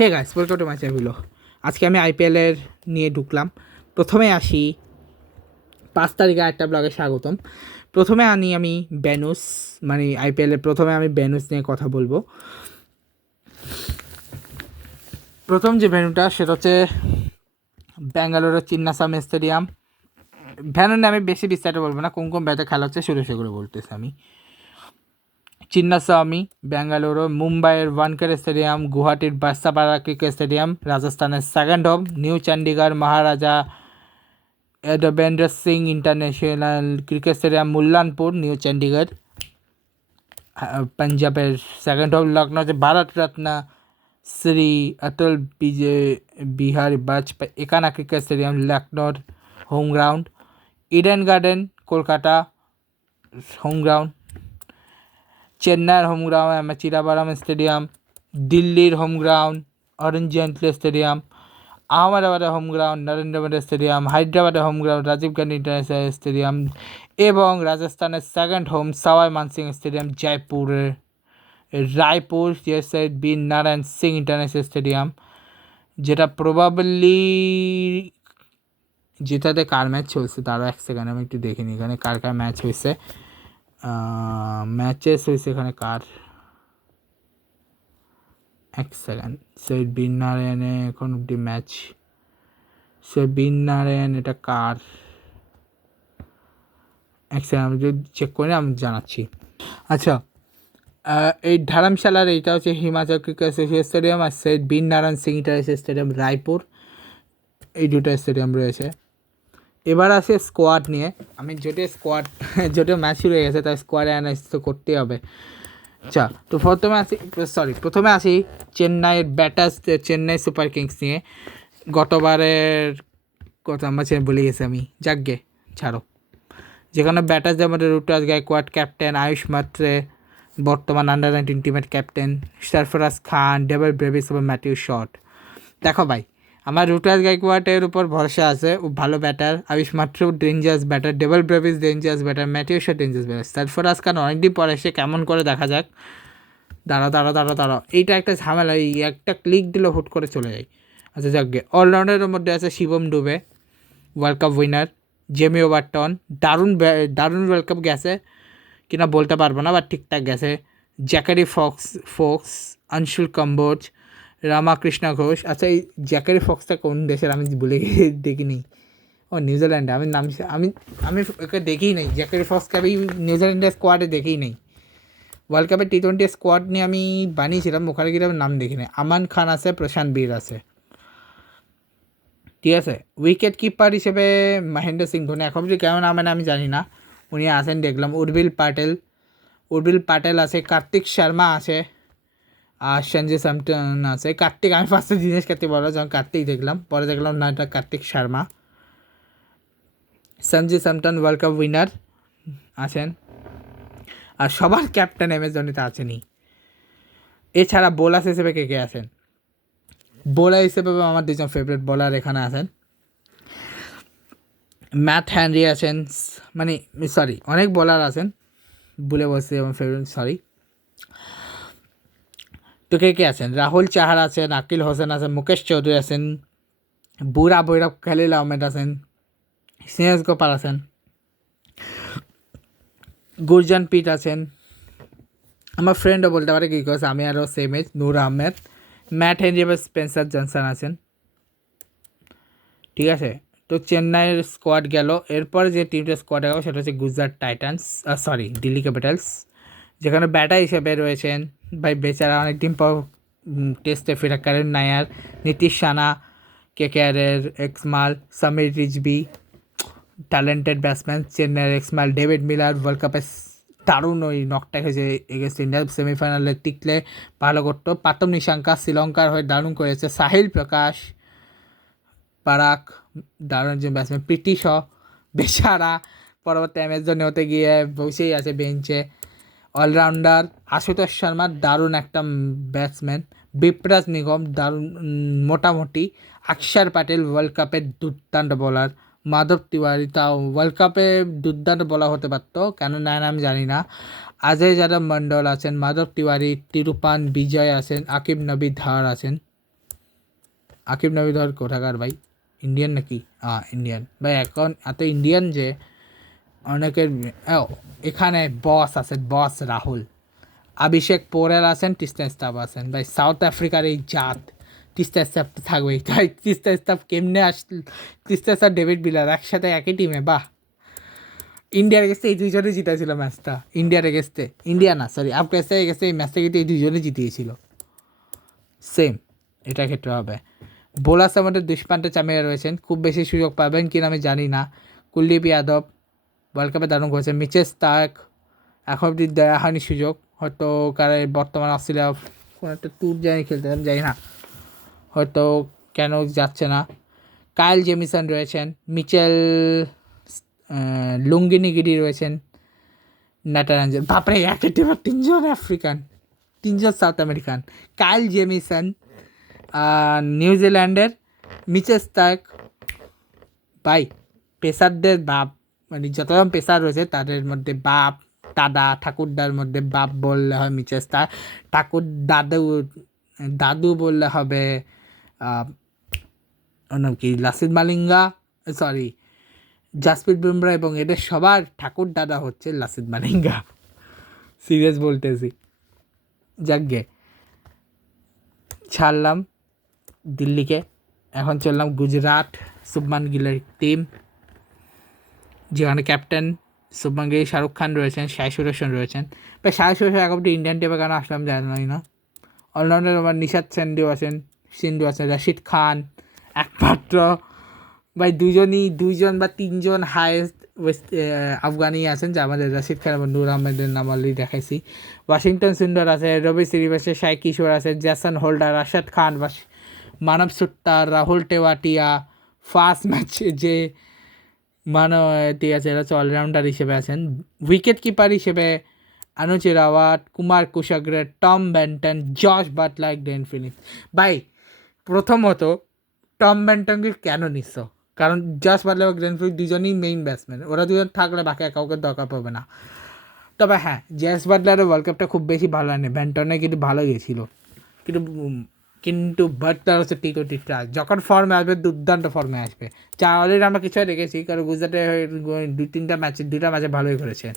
Hey guys, welcome to my channel. আজকে আমি আইপিএলের নিয়ে ঢুকলাম। প্রথমে আসি 5 তারিখে একটা ব্লগে স্বাগতম। প্রথমে আমি বেনুস, মানে আইপিএলের প্রথমে আমি বেনুস নিয়ে কথা বলবো। প্রথম যে ভেন্যুটা সেটা হচ্ছে ব্যাঙ্গালোরের চিন্নাস্বামী স্টেডিয়াম। ভ্যানু নিয়ে আমি বেশি বিস্তারিত বলবো না, কোন কোন ব্যাচে খেলা হচ্ছে সেগুলো বলতেছি আমি। চিন্নাস্বামী বেঙ্গালুরু, মুম্বাইয়ের ওয়ানকের স্টেডিয়াম, গুয়াহাটির বার্সাপাড়া ক্রিকেট স্টেডিয়াম, রাজস্থানের second home, new Chandigarh Maharaja Devendra Singh international cricket stadium, Mullanpur new Chandigarh. পাঞ্জাবের সেকেন্ড হোম লখনৌ যে ভারত রত্ন শ্রী অটল বিহারী বাজপেয়ী একানা ক্রিকেট স্টেডিয়াম, লখনৌর home ground. Eden garden Kolkata home ground. চেন্নাইয়ের home ground M Chidambaram stadium, দিল্লির home ground Arun Jaitley stadium, আহমেদাবাদের home ground Narendra Modi stadium, হায়দ্রাবাদের home ground Rajiv Gandhi international stadium এবং রাজস্থানের second home Sawai Mansingh stadium, জয়পুরের রায়পুর জয়সেদ বীর নারায়ণ সিং ইন্টারন্যাশনাল স্টেডিয়াম, যেটা প্রবাবলি যেটাতে কার ম্যাচ চলছে তারও এক সেকেন্ড আমি একটু দেখিনি এখানে কার কার ম্যাচ হয়েছে। ম্যাচেস হয়েছে এখানে কার, এক সেকেন্ড। সৈয়দ বীর নারায়ণে এখন অব্দি ম্যাচ, সৈয়দ বীর নারায়ণ এটা কার, এক সেকেন্ড আমি যদি চেক করে আমি জানাচ্ছি। আচ্ছা, এই ধর্মশালার এইটা হচ্ছে হিমাচল ক্রিকেট অ্যাসোসিয়েশন স্টেডিয়াম, আর সৈয়দ বীর নারায়ণ সিং ইন্টারন্যাশনাল স্টেডিয়াম রায়পুর, এই দুটো স্টেডিয়াম রয়েছে। এবার আসে স্কোয়াড নিয়ে। আমি যদিও ম্যাচ শুরু হয়ে গেছে তাই স্কোয়াডে অ্যানালাইসিস তো করতেই হবে। আচ্ছা, তো প্রথমে আসি চেন্নাইয়ের ব্যাটার্স, চেন্নাই সুপার কিংস নিয়ে। গতবারের কথা আমার বলে গেছি আমি, যাকগে ছাড়ো। যেখানে ব্যাটার্সদের মধ্যে ঋতুরাজ গায়কোয়াড় ক্যাপ্টেন, আয়ুষ মাত্রে বর্তমান আন্ডার-19 টিমের ক্যাপ্টেন, সরফরাজ খান, ডেভিড ব্রেভিস এবং ম্যাথিউ শট। দেখো ভাই, আমার ঋতুরাজ গায়কোয়াড়ের উপর ভরসা আছে, ও ভালো batter. Ayush Mhatre dangerous batter, David Brevis dangerous batter, Matthew Short dangerous batter. Sarfaraz Khan অনেকদিন পরে এসে কেমন করে দেখা যাক। দাঁড়াও, এইটা একটা ঝামেলা, এই একটা ক্লিক দিলে হুট করে চলে যায়। আচ্ছা যাকগে, অলরাউন্ডারের মধ্যে আছে Shivam Dube, world cup winner, Jamie Overton, দারুণ ওয়ার্ল্ড কাপ গেছে কিনা বলতে পারবো না, বাট ঠিকঠাক গেছে। জ্যাকারি ফক্স, অংশুল কম্বোজ, রামাকৃষ্ণ ঘোষ। আচ্ছা, এই জ্যাকারি ফক্সটা কোন দেশের আমি ভুলে দেখিনি। ও নিউজিল্যান্ডে, আমি ওকে দেখেই নেই। জ্যাকারি ফক্সকে আমি নিউজিল্যান্ডের স্কোয়াডে দেখেই নেই। ওয়ার্ল্ড কাপের টি-20 স্কোয়াড নিয়ে আমি বানিয়েছিলাম, ওখানে গিয়ে আমি নাম দেখি না। আমান খান আছে, প্রশান্ত বীর আছে, ঠিক আছে। উইকেট কিপার হিসেবে মহেন্দ্র সিং ধোনি, এখন যদি কেমন নামে আমি জানি না, উনি আছেন দেখলাম। উর্বিল পাটেল আছে, কার্তিক শর্মা আছে, আর সঞ্জু স্যামসন আছে। কার্তিক, আমি ফার্স্টে দিনেশ কার্তিক বলা, যখন কার্তিক দেখলাম, পরে দেখলাম না এটা Kartik Sharma. Sanju Samson world cup winner আছেন, আর সবার ক্যাপ্টেন এম এস ধোনিতে আছেনই। এছাড়া বোলার হিসেবে কে কে আছেন? বোলার হিসেবে আমার দুজন ফেভারিট বোলার এখানে আছেন। ম্যাট হ্যানরি আছেন, মানে সরি অনেক বোলার আছেন, ভুলে বসছি আমার ফেভারিট, সরি। তো কে কে আছেন? রাহুল চাহার আছেন, আকিল হোসেন আছেন, মুকেশ চৌধুরী আছেন, বুড়া ভৈরব খালিল আহমেদ আছেন, স্নেহস গোপাল আছেন, গুরজান পিট আছেন। আমার ফ্রেন্ডও বলতে পারে, কি করেছে আমি আরও সেম এজ, নূর আহমেদ, ম্যাট হেনরি এবং স্পেন্সার জনসন আছেন, ঠিক আছে। তো চেন্নাইয়ের স্কোয়াড গেল। এরপরে যে টিমটা স্কোয়াড গেল সেটা হচ্ছে গুজরাট টাইটান্স, দিল্লি ক্যাপিটালস, যেখানে ব্যাটার হিসেবে রয়েছেন ভাই বেচারা অনেকদিন পর টেস্টে ফেরা কারেন নায়ার, নীতিশ রানা, কেকেআরের এক্সমাল, সমীর রিজভি, ট্যালেন্টেড ব্যাটসম্যান, চেন্নাইয়ের এক্সমাল ডেভিড মিলার, ওয়ার্ল্ড কাপে দারুণ ওই নকটা হয়েছে এগেন্স্ট ইন্ডিয়া, সেমিফাইনালে টিকলে ভালো করতো। পাতম নিশাঙ্কা শ্রীলঙ্কার হয়ে দারুণ করেছে। সাহিল প্রকাশ, পারাক, দারুণ একজন ব্যাটসম্যান। প্রীতি শ বেচারা পরবর্তী এমএস ধোনি হতে গিয়ে বসেই আছে বেঞ্চে। অলরাউন্ডার আশুতোষ শর্মা, দারুণ একটা ব্যাটসম্যান। বিপ্রাজ নিগম, দারুণ মোটামুটি। অক্ষর প্যাটেল, ওয়ার্ল্ড কাপের দুর্দান্ত বোলার। মাধব তিওয়ারি, তাও ওয়ার্ল্ড কাপে দুর্দান্ত বলা হতে পারতো, কেন না আমি জানি না। অজয় যাদব মণ্ডল আছেন, মাধব তিওয়ারি, তিরুপান বিজয় আছেন, আকিব নবী ধার আছেন। আকিব নবী ধর কোথাকার ভাই, ইন্ডিয়ান নাকি? ইন্ডিয়ান ভাই, এখন এত ইন্ডিয়ান যে অনেকের এখানে বস আছেন, বস রাহুল, অভিষেক পোরেল আছেন, তিস্তা স্টাফ আছেন ভাই। সাউথ আফ্রিকার এই জাত, তিস্তা স্টাফ তো থাকবেই। তাই তিস্তা স্টাফ কেমনে তিস্তা স্টাফ ডেভিড মিলার একসাথে একই টিমে, বাহ। ইন্ডিয়ার গেছে এই দুইজনে জিতেছিল ম্যাচটা, ইন্ডিয়ার গেছে, ইন্ডিয়া না সরি আফগানিস্তানের গেছে এই ম্যাচটা কিন্তু এই দুইজনে জিতিয়েছিল, সেম এটা ক্ষেত্রে হবে। বোলার্স আমাদের দুষ্পান্তে চামিয়া রয়েছেন, খুব বেশি সুযোগ পাবেন কিনা আমি জানি না। কুলদীপ যাদব ওয়ার্ল্ড কাপে দারুণ করেছেন। মিচেল স্টার্ক এখন অব্দি দেওয়া হয়নি সুযোগ, হয়তো কারণ বর্তমানে অস্ট্রেলিয়া কোনো একটা ট্যুর জানি খেলতে যাই না, হয়তো কেন যাচ্ছে না। কাইল জেমিসন রয়েছেন, মিচেল লুঙ্গিনিগিরি রয়েছেন, ন্যাটারাঞ্জন, বাপরে একই টিমের তিনজন আফ্রিকান, তিনজন সাউথ আমেরিকান। কাইল জেমিসন নিউজিল্যান্ডের, মিচেল স্টার্ক ভাই পেসারদের বাপ, মানে যতজন পেসার রয়েছে তাদের মধ্যে বাপ, দাদা, ঠাকুরদার মধ্যে বাপ বললে হয় মিচেল স্টার্ক, ঠাকুর দাদু, দাদু বললে হবে ওর নাম কি লাসিথ মালিঙ্গা, সরি জাসপ্রীত বুমরা, এবং এদের সবার ঠাকুর দাদা হচ্ছে লাসিথ মালিঙ্গা, সিরিয়াস বলতেছি। যাকগে ছাড়লাম দিল্লিকে, এখন চললাম গুজরাট, শুভমান গিলের টিম, যেখানে ক্যাপ্টেন শুভমান গিল, শাহরুখ খান রয়েছেন, সাই সুদর্শন রয়েছেন। প্রায় সাই সুদর্শন এখন ইন্ডিয়ান টিমে কেন আসলাম জানি না। অলরাউন্ডার আমার নিশাদ সিন্ধু আছেন, রশিদ খান একমাত্র ভাই, দুইজন বা তিনজন হায়েস্ট আফগানি আছেন, যা আমাদের রশিদ খান এবং নূর আহমেদের নাম অলরেডি দেখাইছি। ওয়াশিংটন সুন্দর আছে, রবি শ্রীবাসে, সাই কিশোর আছে, জ্যাসন হোল্ডার, রাশাদ খান, মানব সুট্টার, রাহুল টেওয়াটিয়া, ফার্স্ট ম্যাচে যে ঠিক আছে, এরা হচ্ছে অলরাউন্ডার হিসেবে আছেন। উইকেট কিপার হিসেবে Anuj Rawat, Kumar Kushagra, Tom Banton, Josh Buttler, Glenn Phillips. ভাই প্রথমত টম ব্যান্টনকে কেন নিচ্ছ? কারণ জশ বাটলার এবং গ্লেন ফিলিপস দুজনই মেইন ব্যাটসম্যান, ওরা দুজন থাকলে বাকি কাউকে দরকার পড়বে না। তবে হ্যাঁ, জশ বাটলারের ওয়ার্ল্ড কাপটা খুব বেশি ভালো হয়নি, ব্যান্টনে কিন্তু ভালো গিয়েছিল, কিন্তু কিন্তু বাটলার হচ্ছে টি-20 ট্রাশ, যখন ফর্মে আসবে দুর্দান্ত ফর্মে আসবে। যা অলরেডি আমরা কিছু দেখেছি, কারণ গুজরাটে দুইটা ম্যাচে ভালোই করেছেন।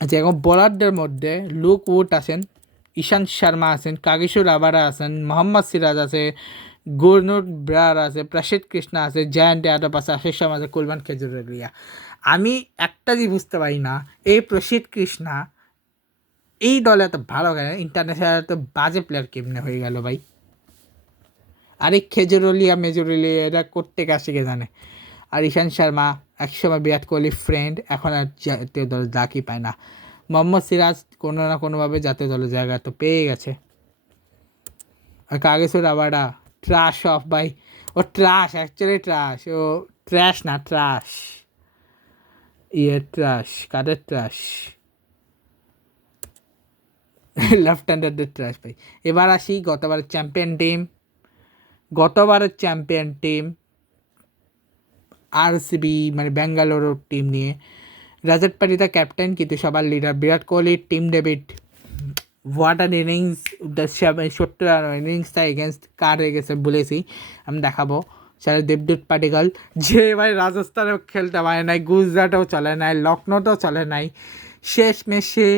আচ্ছা, এখন বোলারদের মধ্যে লুক উড আছেন, ঈশান্ত শর্মা আছেন, কাগিসু রাবাডা আছেন, মোহাম্মদ সিরাজ আছে, গুরনুর ব্রার আছে, প্রসিদ্ধ কৃষ্ণা আছে, জয়ন্ত যাদব আছে, আশিস শর্মা আছে, কুলমান খেজুরিয়া। আমি একটা জিনিস বুঝতে পারি না, এই প্রসিদ্ধ কৃষ্ণা এই দলে এত ভালো গেল, ইন্টারন্যাশনাল এত বাজে প্লেয়ার কেমনে হয়ে গেল ভাই? আরে খেজুরলিয়া মেজুরলিয়া এরা করতে শিখে জানে। আর ঈশান্ত শর্মা একসময় বিরাট কোহলি ফ্রেন্ড, এখন আর জাতীয় দলে ডাকই পায় না। মোহাম্মদ সিরাজ কোনো না কোনোভাবে জাতীয় দলের জায়গা তো পেয়ে গেছে। আর কাগিসু রাবাডা ট্রাশ অফ ভাই, ও ট্রাশ, অ্যাকচুয়ালি ট্রাশ, ও ট্র্যাশ না ট্রাশ, ট্রাশ কাদের ট্রাশ? লেফট হ্যান্ডারদের ট্রাশ ভাই। এবার আসি গতবারের চ্যাম্পিয়ন টিম আরসিবি, মানে ব্যাঙ্গালোর টিম নিয়ে। রাজত পাটিদার ক্যাপ্টেন, কিন্তু সবার leader Virat Kohli, Tim David, what an innings, 70 run ইনিংসটা এগেনস্ট কার হয়ে গেছে বলেছি, আমি দেখাবো। স্যার দেবদূত পাটিকাল, যে ভাই রাজস্থানেও খেলতে পারে নাই, গুজরাটেও চলে নাই, লখনৌতেও চলে নাই, শেষ মেশে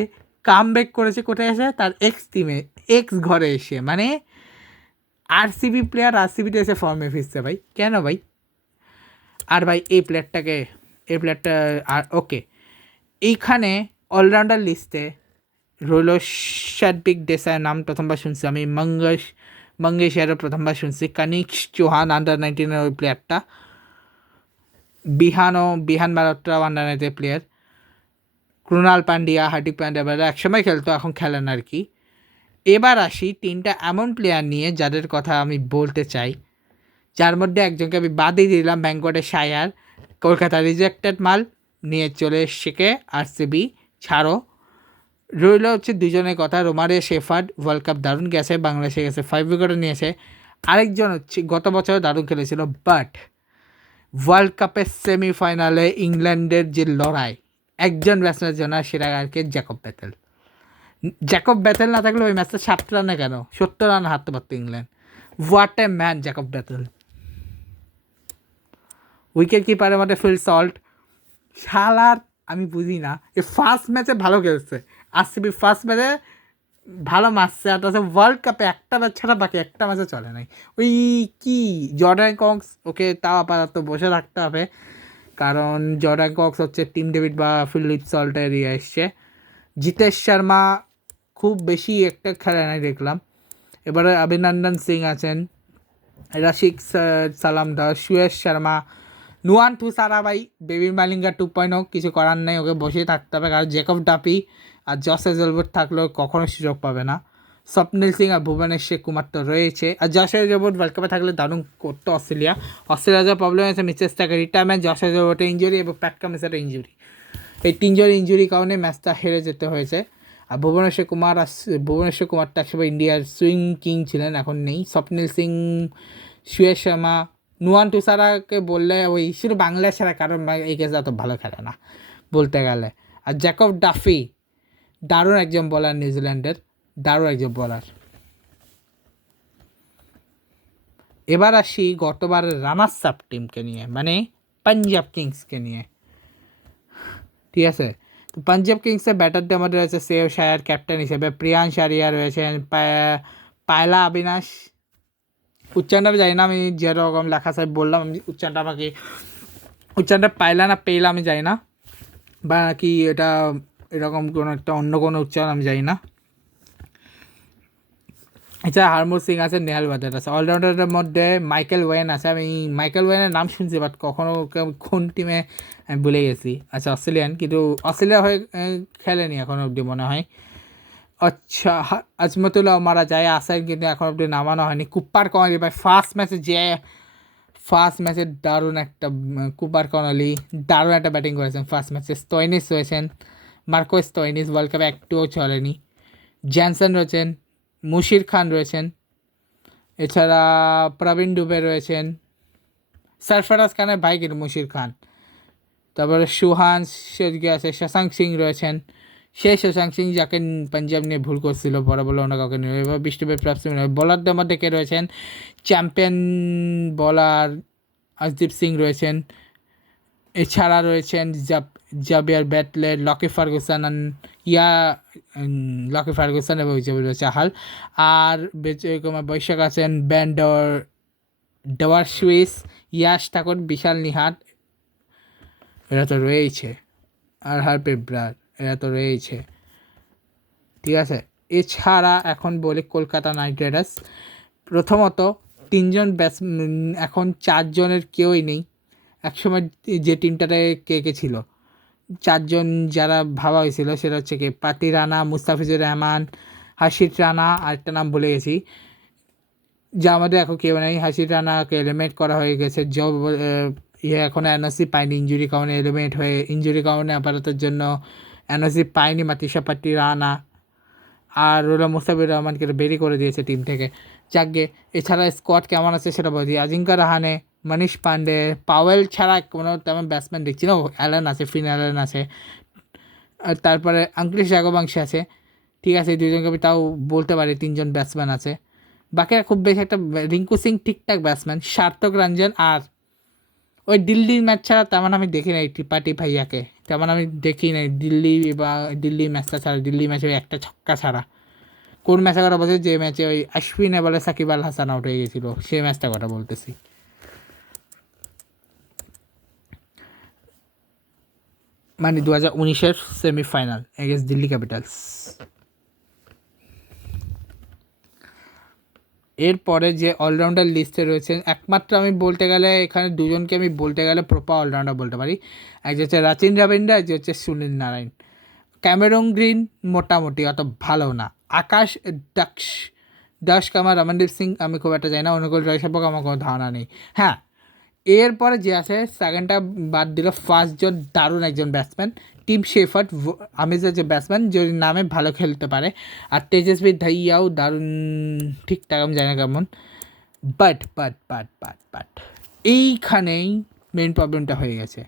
কাম ব্যাক করেছে কোথায় এসে, তার এক্স ঘরে এসে, মানে আরসিবি প্লেয়ার আরসিবিতে এসে ফর্মে ফিরছে ভাই, কেন ভাই? আর ভাই এই প্লেয়ারটা আর ওকে, এইখানে অলরাউন্ডার লিস্টে রইল সাত্বিক দেশাইয়ের নাম প্রথমবার শুনছি আমি, মঙ্গেশারও প্রথমবার শুনছি, কনিষ্ক চৌহান আন্ডার-19 ওই প্লেয়ারটা, বিহান মালহোত্রা আন্ডার-19 প্লেয়ার, ক্রুণাল পান্ডিয়া, হার্দিক পান্ডিয়া একসময় খেলতো, এখন খেলেন আর কি। এবার আসি তিনটা এমন প্লেয়ার নিয়ে যাদের কথা আমি বলতে চাই, যার মধ্যে একজনকে আমি বাদই দিলাম, ব্যাঙ্কটের শায়ার, কলকাতা রিজেক্টেড মাল নিয়ে চলে শেখে আরসিবি ছাড়ো। রইল হচ্ছে দুজনের কথা, রোমারে শেফার্ড ওয়ার্ল্ড কাপ দারুণ গেছে, বাংলাদেশে গেছে 5 উইকেটও নিয়েছে। আরেকজন হচ্ছে গত বছর দারুণ খেলেছিল, বাট ওয়ার্ল্ড কাপের সেমিফাইনালে ইংল্যান্ডের যে লড়াই, একজন ব্যাটসম্যানের জন্য সেটা আর কি জ্যাকব ব্যাটেল না থাকলে ওই ম্যাচটা 7 রানে কেন 70 রান হারতে পারতো England. What a man Jacob Bethell. Wicket কিপারের মধ্যে ফিল সল্ট, শালার আমি বুঝি না, এই ফার্স্ট ম্যাচে ভালো খেলছে, আরসিবি ফার্স্ট ম্যাচে ভালো মারছে, আর তাছাড়া ওয়ার্ল্ড কাপে একটা ম্যাচ ছাড়া বাকি একটা ম্যাচও চলে নাই। ওই কি জর্ডান কক্স, ওকে তাও আপাতত বসে রাখতে হবে, কারণ জর্ডান কক্স হচ্ছে টিম ডেভিড বা ফিলিপ সল্টের ইয়ে এসছে। জিতেশ শর্মা খুব বেশি একটা খেলে নাই দেখলাম। এবারে অভিনন্দন সিং আছেন, রাশিক সালাম দাস, সুয়েশ শর্মা, নুয়ান থুসারা ভাই, বেবি মালিঙ্গা 2.0, কিছু করার নেই, ওকে বসেই থাকতে হবে, কারণ জেকব ডাপি আর জস হেজলউড থাকলেও কখনো সুযোগ পাবে না। স্বপ্নিল সিং আর ভুবনেশ্বর কুমার তো রয়েছে, আর জস হেজলউড ওয়ার্ল্ড কাপে থাকলে দারুণ করতো অস্ট্রেলিয়া। অস্ট্রেলিয়ার যা প্রবলেম আছে, মিচেল স্টার্কের রিটায়ারমেন্ট, জস হেজলউডের ইঞ্জুরি এবং প্যাট কামিন্সের ইঞ্জুরি, এই তিনজনের ইঞ্জুরির কারণে ম্যাচটা হেরে যেতে হয়েছে। আর ভুবনেশ্বর কুমারটা একসময় ইন্ডিয়ার সুইং কিং ছিলেন, এখন নেই। স্বপ্নিল সিং, সুয়েশ শর্মা, নুয়ান তুষারাকে বললে ওই শুধু বাংলা ছাড়া কারণ এই কেসটা তো ভালো খেলে না বলতে গেলে। আর জ্যাকব ডাফি দারুণ একজন বলার, নিউজিল্যান্ডের দারুণ একজন বলার। এবার আসি গতবারের রানার্স আপ টিমকে নিয়ে, মানে পাঞ্জাব কিংসকে নিয়ে, ঠিক আছে। তো পাঞ্জাব কিংসের ব্যাটারদের মধ্যে রয়েছে সেভ শায়ার ক্যাপ্টেন হিসেবে, প্রিয়াংশ আরিয়া রয়েছেন, পায়লা অবিনাশ, উচ্চারণটা আমি জানি না, আমি যেরকম লেখা সাহেব বললাম, আমি উচ্চারণটা পায়লা না পেইলা আমি জানি না, বা কি এটা এরকম কোনো একটা অন্য কোনো উচ্চারণ আমি জানি না। এছাড়া হারমোর সিং আছে, নেহাল বাজার আছে। অলরাউন্ডারের মধ্যে মাইকেল ওয়েন আছে, আমি মাইকেল ওয়েনের নাম শুনছি বাট কখনও কোন টিমে আমি ভুলে গেছি। আচ্ছা অস্ট্রেলিয়ান, কিন্তু অস্ট্রেলিয়া হয়ে খেলেনি এখন অবধি মনে হয়। আচ্ছা আজমতুল্লাহ মারা যায় আসেন, কিন্তু এখন অবধি নামানো হয়নি। কুপার কনালি ভাই ফার্স্ট ম্যাচে দারুণ একটা, কুপার কনালি দারুণ একটা ব্যাটিং করেছেন ফার্স্ট ম্যাচে। স্টোইনিস রয়েছেন, মার্কো স্টোইনিস ওয়ার্ল্ড কাপে একটুও চলেনি। জ্যানসন রয়েছেন, মুশির খান রয়েছেন, এছাড়া প্রবীণ ডুবে রয়েছেন, সরফরাজ খানের ভাই কিন্তু মুশির খান, তারপরে সুহান শেরগি আছে, শশাঙ্ক সিং রয়েছেন, সেই শশাঙ্ক সিং যাকে পাঞ্জাব নিয়ে ভুল করছিল বড় বলে অন্য কাউকে নিয়ে। এবার বৃষ্টিবে প্রাপ্ত বলারদের মধ্যে কে রয়েছেন, চ্যাম্পিয়ন বলার আশদীপ সিং রয়েছেন, এছাড়া রয়েছেন জাবিয়ার ব্যাটলে, লকি ফার্গুসন এবং চাহাল, আর বৈশাখ আছেন ব্যান্ডর ডেওয়ার সুইস, ইয়াশ ঠাকুর, বিশাল নিহাট, এরা তো রয়েছে, আর হারপ্রিত ব্রার, এরা তো রয়েছে, ঠিক আছে। এছাড়া এখন বলি কলকাতা নাইট রাইডার্স। প্রথমত তিনজন ব্যাটসম্যান, এখন চারজনের কেউই নেই। একসময় যে টিমটাতে কে ছিল, চারজন যারা ভাবা হয়েছিল সেটা হচ্ছে কি পাতি রানা, মুস্তাফিজুর রহমান, হাসির রানা, আরেকটা নাম ভুলে গেছি, যা আমাদের এখন কেউ নেই। হাসির রানাকে এলিমিনেট করা হয়ে গেছে, এখন এনওসি পায়নি ইঞ্জুরি কারণে, এলিমিনেট হয়ে ইঞ্জুরি কারণে আপাততের জন্য এনওসি পায়নি মাতিসা পাতি রানা, আর ওরা মুস্তাফিজুর রহমানকে বেরি করে দিয়েছে টিম থেকে। যাকে এছাড়া স্কোয়াড কেমন আছে সেটা বলছি, আজিঙ্কা রাহানে, মনীষ পান্ডে, পাওয়েল ছাড়া কোনো তেমন ব্যাটসম্যান দেখছি না। অ্যালেন আছে, ফিন অ্যালেন আছে, আর তারপরে অঙ্কুশ রাঘবংশী আছে, ঠিক আছে, এই দুজনকে আমি তাও বলতে পারি তিনজন ব্যাটসম্যান আছে। বাকিরা খুব বেশি একটা, রিঙ্কু সিং ঠিকঠাক ব্যাটসম্যান, সার্থক রঞ্জন, আর ওই দিল্লির ম্যাচ ছাড়া তেমন আমি দেখি নাই ত্রিপাঠী ভাইয়াকে, তেমন আমি দেখি নাই দিল্লি ম্যাচটা ছাড়া, দিল্লি ম্যাচে ওই একটা ছক্কা ছাড়া। কোন ম্যাচের কথা বলছি, যে ম্যাচে ওই আশ্বিনে বলে সাকিব আল হাসান আউট হয়ে গেছিল, সেই ম্যাচটা কথা বলতেছি। মানে 2019-এর সেমিফাইনাল এগেন্স্ট দিল্লি ক্যাপিটালস। এরপরে যে অলরাউন্ডার লিস্টে রয়েছেন, একমাত্র আমি বলতে গেলে এখানে দুজনকে আমি বলতে গেলে প্রপার অলরাউন্ডার বলতে পারি। একজন হচ্ছে রাচিন রবীন্দ্র, একজন হচ্ছে সুনীল নারায়ণ। ক্যামেরন গ্রিন মোটামুটি অত ভালো না। আকাশ দাস কামার, রমনদীপ সিং আমি খুব একটা জানি না, অনুকূল রয় সম্পর্কে আমার কোনো ধারণা নেই। হ্যাঁ, এরপরে যে আছে সেকেন্ডটা বাদ দিল, ফার্স্ট জন দারুণ একজন ব্যাটসম্যান, টিম শেফার্ড, আমিজের যে ব্যাটসম্যান, যে নামে ভালো খেলতে পারে। আর তেজস্বী ধাইয়াও দারুণ, ঠিকঠাক আমি জানি না কেমন। বাট এইখানেই মেন প্রবলেমটা হয়ে গেছে।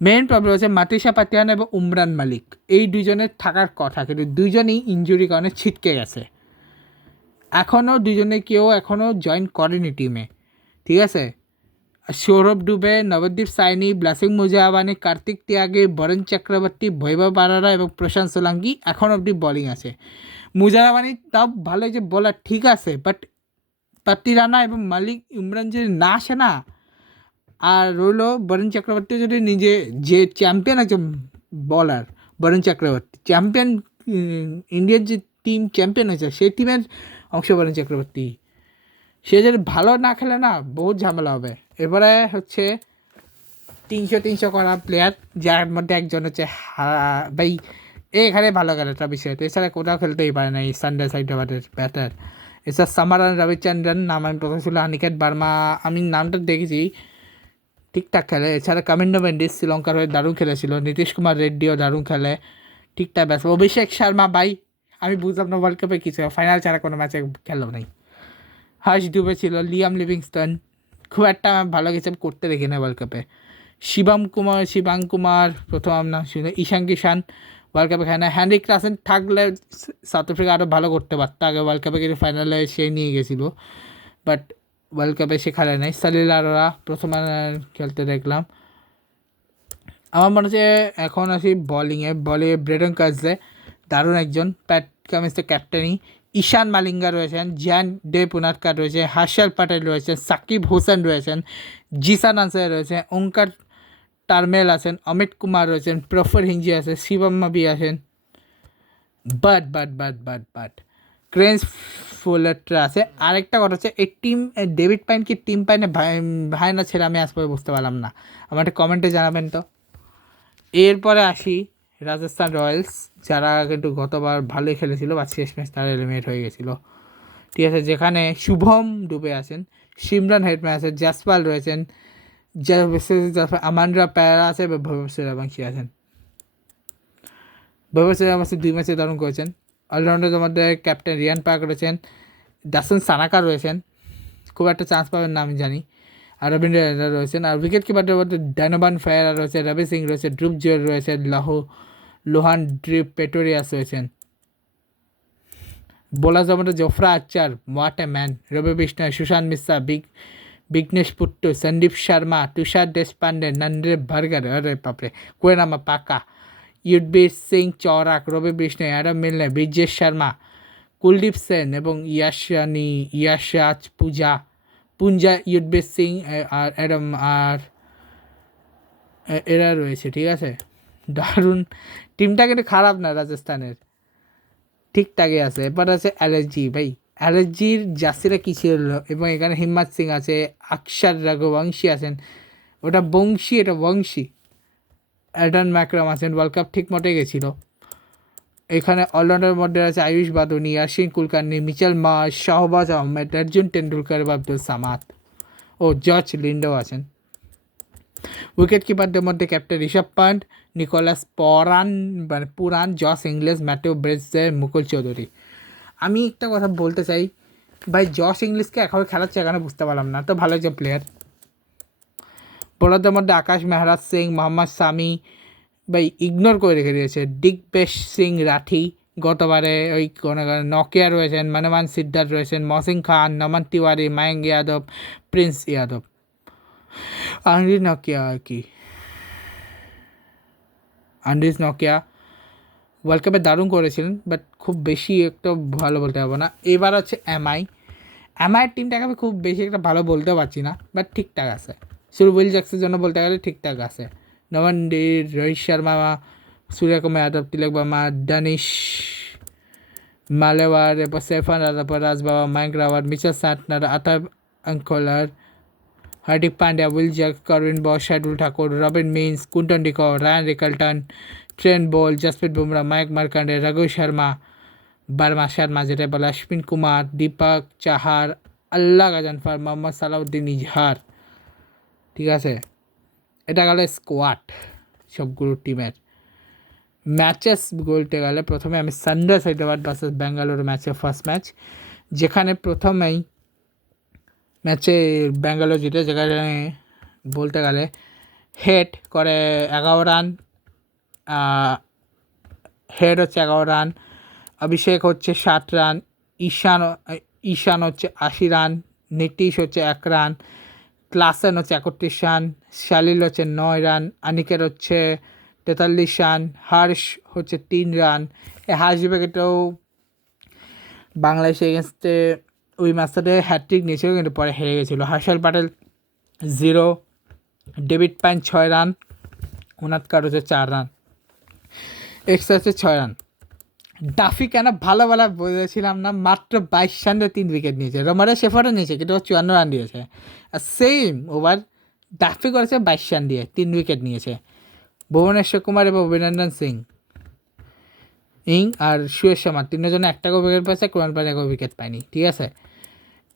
মেন প্রবলেম হচ্ছে মাতিসা পাতিয়ান এবং উমরান মালিক, এই দুজনের থাকার কথা, কিন্তু দুজনেই ইঞ্জুরি কারণে ছিটকে গেছে। এখনও দুজনে কেউ এখনও জয়েন করেনি টিমে, ঠিক আছে। সৌরভ ডুবে, নবদ্বীপ সাইনি, ব্লাসিং মুজাহাবানি, কার্তিক ত্যাগী, বরুণ চক্রবর্তী, বৈভব বারারা এবং প্রশান্ত সোলাঙ্কি এখন অবধি বলিং আছে। মুজাহাবানি তাও ভালো যে বলার, ঠিক আছে, বাট পাতি রানা এবং মালিক ইমরান যদি না আসে না, আর রইল বরুণ চক্রবর্তী যদি নিজে যে চ্যাম্পিয়ন আছে বলার, বরুণ চক্রবর্তী চ্যাম্পিয়ন, ইন্ডিয়ার যে টিম চ্যাম্পিয়ন হয়েছে সেই টিমের অংশ বরুণ চক্রবর্তী, সে যদি ভালো না খেলে না বহুত ঝামেলা হবে। এবারে হচ্ছে 300 করা প্লেয়ার, যার মধ্যে একজন হচ্ছে ভাই এখানে ভালো খেলে বিষয়, এছাড়া কোথাও খেলতেই পারে না এই সানরাইজ হায়দ্রাবাদের ব্যাটার। এছাড়া সামারান রবিচন্দ্রন নাম আমি প্রথম ছিল, অনিকেত বার্মা আমি নামটা দেখেছি ঠিকঠাক খেলে। এছাড়া কামিন্ডো মেন্ডিস শ্রীলঙ্কার হয়ে দারুণ খেলেছিল, নীতিশ কুমার রেড্ডিও দারুণ খেলে, ঠিকঠাক ব্যাস। অভিষেক শর্মা ভাই আমি বুঝলাম না ওয়ার্ল্ড কাপে কিছু ফাইনাল ছাড়া কোনো ম্যাচে খেলো নাই। হার্ষ দুবে ছিল, লিয়াম লিভিংস্টন খুব একটা ভালো কিছু করতে দেখি না ওয়ার্ল্ড কাপে। শিবাং কুমার প্রথম নাম শুনে, ঈশান কিষান ওয়ার্ল্ড কাপে খেলে না। হ্যানরিক ক্লাসেন থাকলে সাউথ আফ্রিকা আরও ভালো করতে পারতো, আগে ওয়ার্ল্ড কাপে কিন্তু ফাইনালে সে নিয়ে গেছিলো, বাট ওয়ার্ল্ড কাপে সে খেলে নাই। সালিল আরোরা প্রথম খেলতে দেখলাম। আমার মনে হচ্ছে এখন আসি বলিংয়ে ব্রেডন কাজে দারুণ একজন, প্যাট কামিন্সের ক্যাপ্টেনই। ঈশান মালিঙ্গা রয়েছেন, জ্যান ডে পুনাটকার রয়েছে, হার্ষাল প্যাটেল রয়েছেন, সাকিব হোসেন রয়েছেন, জিসান আনসার রয়েছেন, ওঙ্কার টার্মেল আছেন, অমিত কুমার রয়েছেন, প্রফর হিঞ্জি আছে, শিবম মাবি আছেন, বাট ক্রেন্স ফুলেটরা আছে। আরেকটা কথা হচ্ছে এই টিম ডেভিড পাইন কি টিম পাইনে ভাই না ছেড়ে আমি আসবো বুঝতে পারলাম না, আমার একটা কমেন্টে জানাবেন তো। এরপরে আসি রাজস্থান রয়্যালস, যারা কিন্তু গতবার ভালোই খেলেছিল বা শেষ ম্যাচ তারা এলিমিনেট হয়ে গেছিলো, ঠিক আছে। যেখানে শুভম ডুবে আছেন, সিমরান হেডম্যান আছেন, জাসপাল রয়েছেন, আমানরা প্যারা আছে, ভৈভব সূর্যবংশী আছেন। ভৈভব সূর্যবংশী 2 ম্যাচে দারুণ করেছেন। অলরাউন্ডারের মধ্যে ক্যাপ্টেন রিয়ান পার্ক রয়েছেন, দাসন সানাকা রয়েছেন, খুব একটা চান্স পাবেন না আমি জানি, আর রবীন্দ্র রয়েছেন। আর উইকেট কিপারদের মধ্যে ডানোভান ফায়ার রয়েছে, রবি সিং রয়েছে, ড্রুপ জোয়ার রয়েছে, লোহান ড্রিপ পেটোরিয়াস রয়েছেন। বোলারদের মধ্যে জোফরা আচার, what a man, Rabi Bishnoi, Sushant Mishra, Vignesh puttu, Sandeep Sharma, Tushar Deshpande, নন্দ্রে burger, আরে বাপরে কোয়েনামা পাকা, ইউডবীর সিং চৌরাক, রবি বিষ্ণয়, অ্যাডাম মিলনে, ব্রিজেশ শর্মা, কুলদীপ সেন এবং ইয়াশরাজ পুঞ্জা, ইউডবীর সিং আর অ্যাডাম আর এরা রয়েছে, ঠিক আছে। দারুণ টিমটা কিন্তু খারাপ না রাজস্থানের, ঠিকঠাকই আছে। এবার আছে অ্যালার্জি, ভাই অ্যালার্জির জার্সিটা কী ছিল, এবং এখানে হিম্মত সিং আছে, অক্ষর রঘুবংশী আছেন, ওটা বংশী এটা বংশী, অ্যাডান ম্যাকরাম আছেন, ওয়ার্ল্ড কাপ ঠিক মতোই গেছিলো। এখানে অলরাউন্ডারের মধ্যে আছে আয়ুষ বাদুনি, ইয়াসিন কুলকার্নি, মিচেল মার্শ, শাহবাজ আহমেদ, অর্জুন টেন্ডুলকার, আব্দুল সামাদ ও জর্জ লিন্ডো আছেন। উইকেট কিপারদের মধ্যে captain Rishabh Pant, Nicholas Pooran, Josh Inglis, Matthew Breetzke, Mukul Choudhary. আমি একটা কথা বলতে চাই ভাই, জস ইংলিশকে এখন খেলাচ্ছে এখানে বুঝতে পারলাম না, তো ভালো যে প্লেয়ার। বোলারদের মধ্যে আকাশ মেহরাজ সিং, মোহাম্মদ সামি ভাই ইগনোর করে রেখে দিয়েছে, দিগ্বেশ সিং রাঠি, গতবারে ওই কোনো নকিয়া রয়েছেন, মানমান সিদ্ধার্থ রয়েছেন, মহসিন খান, নমন তিওয়ারি, মায়ঙ্ক যাদব, প্রিন্স যাদব, আন্দ্রিস নকিয়া আর কি, আন্দ্রিস নকিয়া ওয়ার্ল্ড কাপে দারুণ করেছিলেন, বাট খুব বেশি একটা ভালো বলতে পারবো না। এবার হচ্ছে এমআইয়ের টিমটাকে আমি খুব বেশি একটা ভালো বলতেও পারছি না, বাট ঠিকঠাক আছে। শুরু উইল জ্যাক্সের জন্য বলতে গেলে ঠিকঠাক আছে। নমন রোহিত শর্মা, সূর্যকুমার যাদব, তিলক বর্মা, দানিশ মালেওয়ার, এরপর সেফান রাজাপর, Raj Bawa, Mayank Rawat, Mitchell Santner, Atharva Ankolekar, Hardik Pandya, Will Jacks, Corbin Bosch, Shardul Thakur, Robin Minz, Quinton de Kock, Ryan Rickelton, Trent Boult, Jasprit Bumrah, Mayank Markande, Raghu Sharma, Sharma যেটা বলে, অশ্বিন কুমার, দীপক চাহার, আল্লাহ গাজানফার, মোহাম্মদ সালাউদ্দিন ইজহার, ঠিক আছে। এটা গেল স্কোয়াড সবগুলো টিমের। ম্যাচেস বলতে গেলে প্রথমে আমি সানরাইজ হায়দ্রাবাদ ভার্সেস ব্যাঙ্গালোর ম্যাচে ফার্স্ট ম্যাচ, যেখানে প্রথমেই ম্যাচে ব্যাঙ্গালোর জিতে, যেখানে বলতে গেলে হেড করে 11 রান, হেড হচ্ছে 11 রান, অভিষেক হচ্ছে 7 রান, ঈশান হচ্ছে 80 রান, নীতিশ হচ্ছে 1 রান, ক্লাসেন হচ্ছে 31 রান, শালিল হচ্ছে 9 রান, আনিকের হচ্ছে 43 রান, হর্ষ হচ্ছে 3 রান। এই হর্ষ ব্যাগেটাও বাংলাদেশ এগেনস্টে ওই ম্যাচটাতে হ্যাট্রিক নিয়েছিল কিন্তু পরে হেরে গেছিলো। Harshal Patel 0, David Payne 6 run, Unadkat হচ্ছে 4 রান, এক্সট্রা হচ্ছে 6 রান। ডাফি কেন ভালো বলেছিলাম না, মাত্র 22 রানে 3 উইকেট নিয়েছে। রোমারে শেফারও নিয়েছে কিন্তু 54 রান দিয়েছে। আর সেম ওভার ডাফি করেছে 22 রান দিয়ে 3 উইকেট নিয়েছে। ভুবনেশ্বর কুমার এবং অভিনন্দন সিং আর সুয়েশ শর্মা তিনজনে একটা উইকেট পেয়েছে, কুরান পাল 1 উইকেট পায়নি। ঠিক আছে,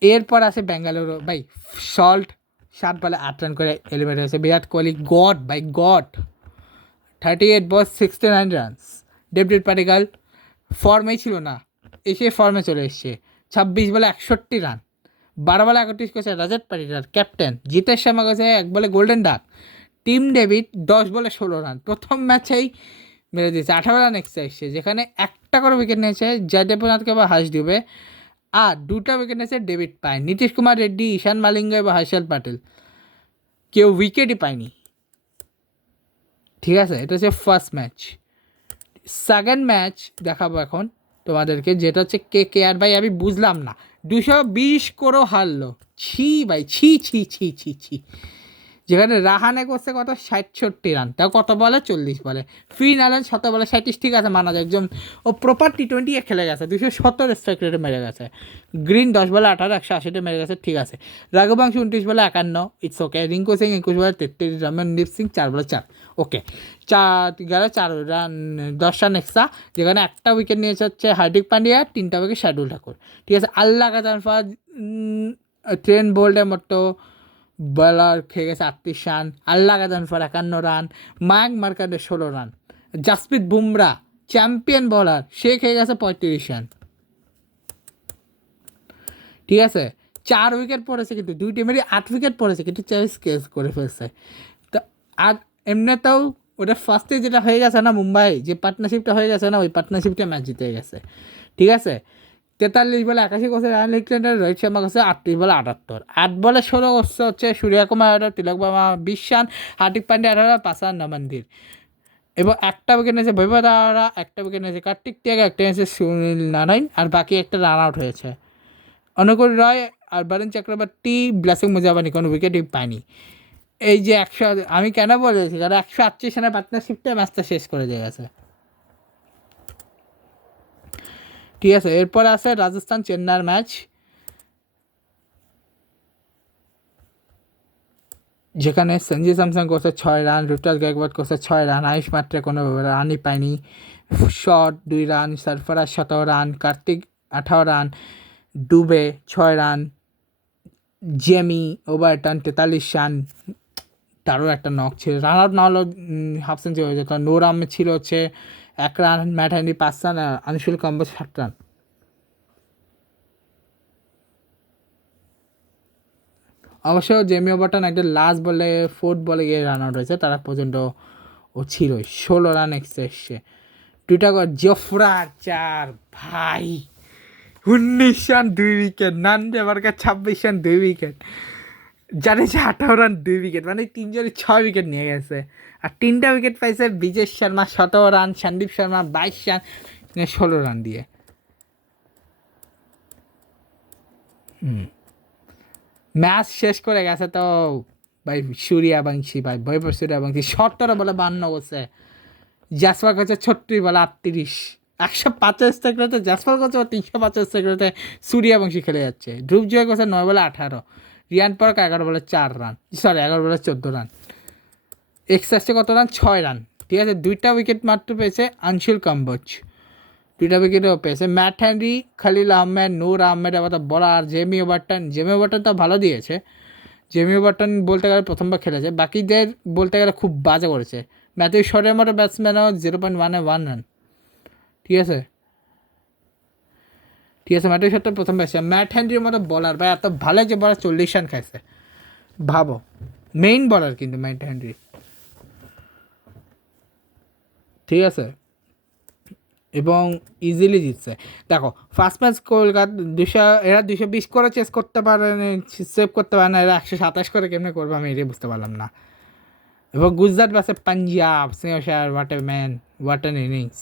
এরপর আছে বেঙ্গালুরু ভাই, সল্ট 7 বলে 8 রান করে এলিমিনেট হয়েছে। বিরাট কোহলি গড বাই গড, 38 বল 69 রানস। ডেভিড পাটিকাল ফর্মেই ছিল না, এসে ফর্মে চলে এসছে, 26 বলে 61 রান। 12 বলে 31 করেছে রজত পাটিদার ক্যাপ্টেন। জিতেশ শর্মা করেছে 1 বলে গোল্ডেন ডাক। টিম ডেভিড 10 বলে 16 রান, প্রথম ম্যাচেই মেরে দিয়েছে। 18 রান এক্সট্রা এসছে, যেখানে একটা করে উইকেট নিয়েছে জয়দেবনাথকে বা হার্ষ দিবে, আর 2টা উইকেট নিয়েছে ডেভিড পাইন, নীতিশ কুমার রেড্ডি, ঈশান মালিঙ্গা এবং হর্ষল প্যাটেল, কেউ উইকেটই পায়নি। ঠিক আছে, এটা হচ্ছে ফার্স্ট ম্যাচ। সেকেন্ড ম্যাচ দেখাবো এখন তোমাদেরকে, যেটা হচ্ছে KKR। ভাই আমি বুঝলাম না, 220 করেও হারলো। ছি ভাই, ছি ছি ছি ছি ছি। যেখানে রাহানে করছে কত 67 রান, তাও কত বলে 40 বলে। ফিন আলেন 7 বলে 37, ঠিক আছে মানা যায়, একজন ও প্রপার T20 খেলে গেছে, 217 স্ট্রাইক রেটে মেরে গেছে। গ্রিন 10 বলে 18, 180 মেরে গেছে, ঠিক আছে। রাঘুবংশী 29 বলে 51, ইটস ওকে। রিঙ্কু সিং 21 বলে 33, রমনদীপ সিং 4 বলে 4, ওকে। 4 রান 10 রান এক্সট্রা, যেখানে একটা উইকেট নিয়েছে হচ্ছে হার্দিক পান্ডিয়া, 3টা উইকেট শার্দুল ঠাকুর। ঠিক আছে, আল্লাহ কাতানফা ট্রেন বোল্ডের মতো বলার খেয়ে গেছে 38 রান, আল্লাহ কাদানফার 51 রান, মায়াঙ্ক মার্কান্ডের 16 run, Jasprit Bumrah champion bowler সে খেয়ে গেছে 35 রান। ঠিক আছে, 4 উইকেট পড়েছে, কিন্তু 2 টিমেরই 8 উইকেট পড়েছে, কিন্তু চেস কেস করে ফেলছে। তো আর এমনিতেও ওটা ফার্স্টে যেটা হয়ে গেছে না, মুম্বাই যে পার্টনারশিপটা হয়ে গেছে না, ওই পার্টনারশিপটা ম্যাচ জিতে গেছে। ঠিক আছে, 43 বলে 81 করছে রান লিখলেন্ডার, রোহিত শর্মা করছে 38 বলে 78, 8 বলে 16 করছে হচ্ছে সূর্যকুমার, তিলক বর্মা 20 রান, হার্দিক পান্ডিয়া 18, 5 রান নমনদীর। এবং একটা উইকেট নিয়েছে বৈভব দারা, একটা উইকেট নিয়েছে কার্তিক ত্যাগ, একটা নিয়েছে সুনীল নারায়ণ, আর বাকি একটা রান আউট হয়েছে। অনুকূল রয় আর বরুণ চক্রবর্তী, ব্লেসিং মুজাবানি কোনো উইকেটই পায়নি। এই যে 100, আমি কেন বলেছি, কারণ 138 রানের পার্টনারশিপটা ম্যাচটা শেষ করে দিয়ে গেছে। ঠিক আছে, এরপর আছে রাজস্থান চেন্নাইয়ের ম্যাচ, যেখানে সঞ্জু স্যামসন করছে 6 রান, ঋতুরাজ গায়কোয়াড করছে 6 রান, আয়ুষ মাত্রে কোনো রানই পায়নি। Shot 2 run, Sarfaraz 17 run, Kartik 18 run, ডুবে 6 রান, জেমি ওভারটার্ন 43 রান, তারও একটা নক ছিল। রান আউট না হলো হাফ সেঞ্চুরি হয়ে যেত। নূর আহমেদ ছিল হচ্ছে 1 রান, ম্যাট হ্যান্ডি 5 রান, আর আনসুল কম্বোজ 7 রান। অবশ্য জেমি ওভারটন একটা লাস্ট বলে 4th বলে গিয়ে রান আউট হয়েছে, তারা পর্যন্ত ও ছিলই। 16 রান এক্সট্রা এসছে। 2টা করে জফরার 4 ভাই, 19 run 2 wicket, Nandre Burger 26 run 2 wicket, Jadeja 18 run 2 wicket, মানে 3জনে 6 উইকেট নিয়ে গেছে। আর 3টা উইকেট পাইছে Vijesh Sharma 17 run, Sandeep Sharma 22 run, 16 run দিয়ে। ম্যাচ শেষ করে গেছে তো ভাই সূর্যবংশী, ভাই বৈভব সূর্যবংশী 17 বলে 52 করছে। জাসপাল করছে 36 বলে 38, 150 সেকেন্ডে জাসপাল করছে, 350 সেকেন্ডে সূর্যবংশী খেলে যাচ্ছে। ধ্রুব জয় করছে 9 বলে 18, রিয়ান পরাগ 11 বলে 4 রান, 11 বলে 14 রান, এক্সট্রাসে কত রান 6 রান। ঠিক আছে, 2টা উইকেট মাত্র পেয়েছে আনসুল কম্বোজ, 2টা উইকেটও পেয়েছে। ম্যাট হ্যান্ডি, খালিল আহমেদ, নূর আহমেদ, আবার বলার জেমি ওভারটন তো ভালো দিয়েছে। জেমি ওভারটন বলতে গেলে প্রথমবার খেলেছে, বাকিদের বলতে গেলে খুব বাজে করেছে। ম্যাথিউ শটের মতো ব্যাটসম্যানও 0.1 রান। ঠিক আছে, ম্যাথিউ শটটা প্রথম ব্যাটসম্যান। ম্যাট হ্যান্ডির মতো বলার ভাই এত ভালো যে বলার 40 রান খাইছে, ভাবো। মেইন বলার কিন্তু ম্যাট হ্যান্ডি। ঠিক আছে, এবং ইজিলি জিতছে। দেখো ফার্স্ট ম্যাচ কলকাতা 200, এরা 220 করে চেস করতে পারে, সেভ করতে পারে না, এরা 127 করে কেমনে করবে আমি এটাই বুঝতে পারলাম না। এবং গুজরাট ভার্সেস পাঞ্জাব, স্নেহশার what a man, what an innings,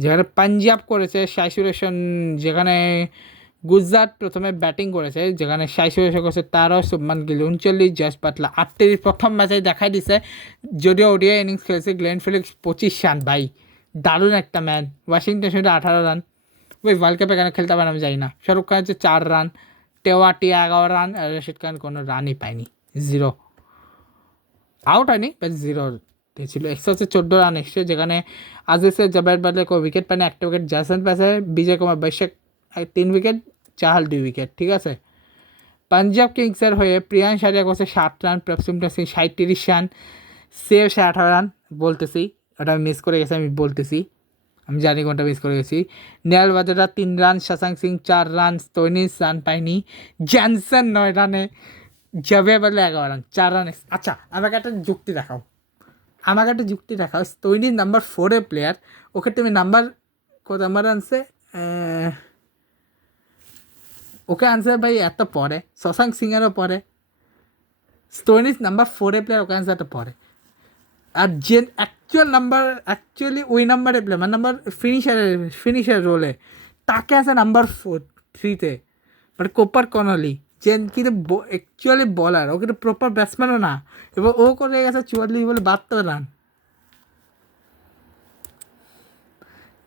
যেখানে পাঞ্জাব করেছে সাই সুরেশন, যেখানে গুজরাট প্রথমে ব্যাটিং করেছে, যেখানে সাই সুরেশ করেছে 13, শুভমান গিল 39, জস বাটলা 38। প্রথম ম্যাচে দেখাই দিছে, যদিও ওডিআই ইনিংস খেলেছে, গ্লেন ফিলিক্স 25 রান, ভাই দারুণ একটা ম্যান। ওয়াশিংটন শুধু 18 রান, ওই ওয়ার্ল্ড কাপে কেন খেলতে পারে আমি জানি না। শাহরুখ খান হচ্ছে 4 রান, টেওয়াটি 11 রান, আর রশিদ খান কোনো রানই পায়নি, 0 আউট হয়নি, বাট 0 ছিল। 114 রান এসছে, যেখানে আজিজের জাবেদ বাদলে কোনো উইকেট পায়নি, একটা উইকেট জাসন পেয়েছে, বিজয় কুমার বৈশাখ 3 উইকেট, চাহাল 2 উইকেট, ঠিক আছে। পাঞ্জাব কিংসের হয়ে প্রিয়ান সারিয়া করছে 7 রান, প্রসিমটা সিং 37 রান, সেভ 18 রান, বলতেছি ওটা আমি মিস করে গেছি, আমি বলতেছি আমি জানি কোনটা মিস করে গেছি। নেয়াল বাজারা 3 run, Shashank Singh 4 run, Stoinis run পায়নি, জ্যানসন 9 রানে, জাবে বলে 11 রান, 4 রান। আচ্ছা আমাকে একটা যুক্তি দেখাও, স্টোনিস নাম্বার 4 প্লেয়ার, ওকে তুমি নাম্বার কত নাম্বার আনছে, ওকে আনছে ভাই এত পরে, শশাঙ্ক সিংয়েরও পরে, স্টোনিস নাম্বার 4 প্লেয়ার, ওকে আনছে এত পরে। আর যে অ্যাকচুয়ালি ওই নাম্বারে প্লেয়ার, মানে নাম্বার ফিনিশার রোলে, তাকে আছে নাম্বার 3-তে, মানে কোপার কর্নলি, যে কিন্তু অ্যাকচুয়ালি বলার, ও কিন্তু প্রপার ব্যাটসম্যানও না, এবং ও করে গেছে 44 বলে 72 রান।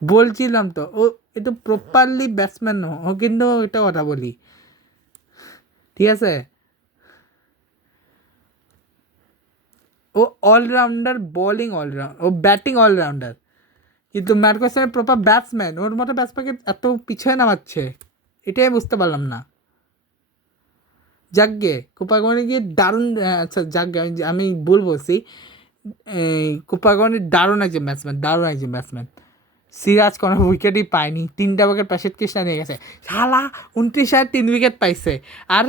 বলছিলাম তো ও একটু প্রপারলি ব্যাটসম্যান নো, ও কিন্তু এটা কথা বলি, ঠিক আছে। ও অলরাউন্ডার, বোলিং অলরাউন্ডার, ও ব্যাটিং অলরাউন্ডার, কিন্তু ম্যাট কোয়েশ্চেনের প্রপার ব্যাটসম্যান, ওর মতো ব্যাটসম্যানকে এত পিছিয়ে নামাচ্ছে, এটাই বুঝতে পারলাম না। যাকগে কুপাগনে গিয়ে দারুণ, আচ্ছা যাকগে আমি ভুল বলছি, কুপাগনে দারুণ একজন ব্যাটসম্যান। সিরাজ কোনো উইকেটই পায়নি, 3টা উইকেট প্যাসেট কৃষ্ণা নিয়ে গেছে, শালা 29 রানে 3 উইকেট পাইছে, আর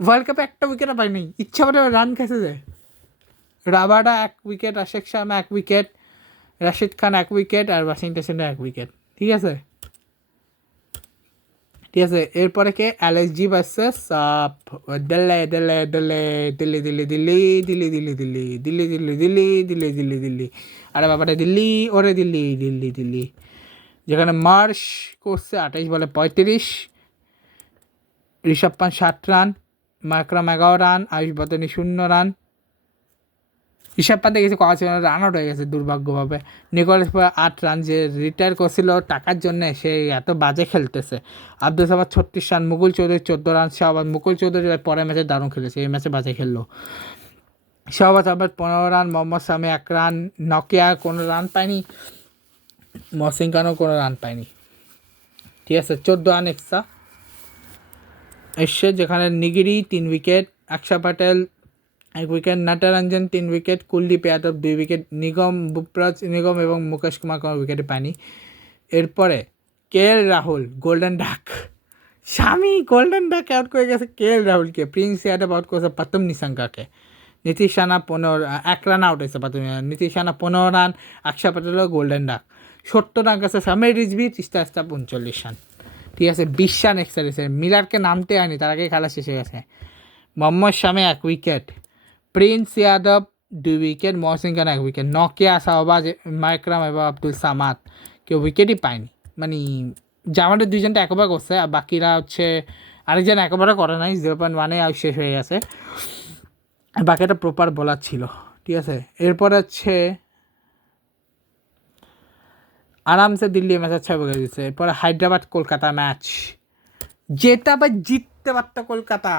ওয়ার্ল্ড কাপে একটা উইকেটও পায়নি, ইচ্ছা করে রান খেসে যায়। রাবাডা 1 উইকেট, আশেক শর্মা 1 উইকেট, রাশিদ খান 1 উইকেট, আর ওয়াশিংটন 1 উইকেট, ঠিক আছে। এরপরে কে, এলএসজি ভার্সেস দিল্লি, আরে বাবাটা দিল্লি, ওরে দিল্লি, যেখানে মার্শ করছে 28 বলে 35, Rishabh Pant 7 run, Markram 11 run, Ayush Badoni 0 run, Rishabh পান্তে গেছে কওয়া ছিল, রান আউট হয়ে গেছে দুর্ভাগ্যভাবে। নিকোলাস 8 রান, যে রিটায়ার করছিল টাকার জন্য, সে এত বাজে খেলতেছে। আব্দুল সামাদ 36 রান, মুকুল চৌধুরী 14 রান, শাহবাজ, মুকুল চৌধুরী পরের ম্যাচে দারুণ খেলেছে, এই ম্যাচে বাজে খেললো। শাহবাজ আহমেদ 15 রান, মোহাম্মদ শামি 1 রান, নকিয়া কোনো রান পায়নি, মহসিন খানও কোনো রান পায়নি, ঠিক আছে। 14 রান এক্সট্রা এসছে, যেখানে নিগিরি 3 wicket, Axar Patel 1 wicket, Natarajan 3 wicket, Kuldeep Yadav 2 wicket, Nigam এবং মুকেশ কুমার কোনো উইকেটে পায়নি। এরপরে কেএল রাহুল গোল্ডেন ডাক, স্বামী গোল্ডেন ডাক আউট করে গেছে কেএল রাহুলকে, প্রিন্স ইয়াদব আউট করেছে প্রথম নিশাঙ্কাকে, নীতিশ রানা 1 রান আউট হয়েছে প্রথম, নীতিশ রানা 15 রান, আকশা প্যাটেলও গোল্ডেন ডাক 70 রান গেছে, সামির রিজভি 39 রান, ঠিক আছে। 20 রান এক্সট্রা দিয়েছে, মিলারকে নামতে হয়নি, তার আগে খেলা শেষ হয়ে গেছে। Mohammed Shami 1 wicket, Prince Yadav 2 wicket, Mohsin Khan 1 wicket, নকিয়া, শাহবাজ, মাইকরাম এবং আব্দুল সামাদ কেউ উইকেটই পায়নি, মানে জামানের 2জনটা একবার করছে, আর বাকিরা হচ্ছে আরেকজন একবারও করে নাই, 0.1-এ আউট শেষ হয়ে গেছে, বাকিটা প্রপার বলার ছিল, ঠিক আছে। এরপর হচ্ছে আরামসে দিল্লি ম্যাচের 6 উইকেট দিচ্ছে। এরপরে হায়দ্রাবাদ কলকাতা ম্যাচ, যেটা আবার জিততে পারতো কলকাতা,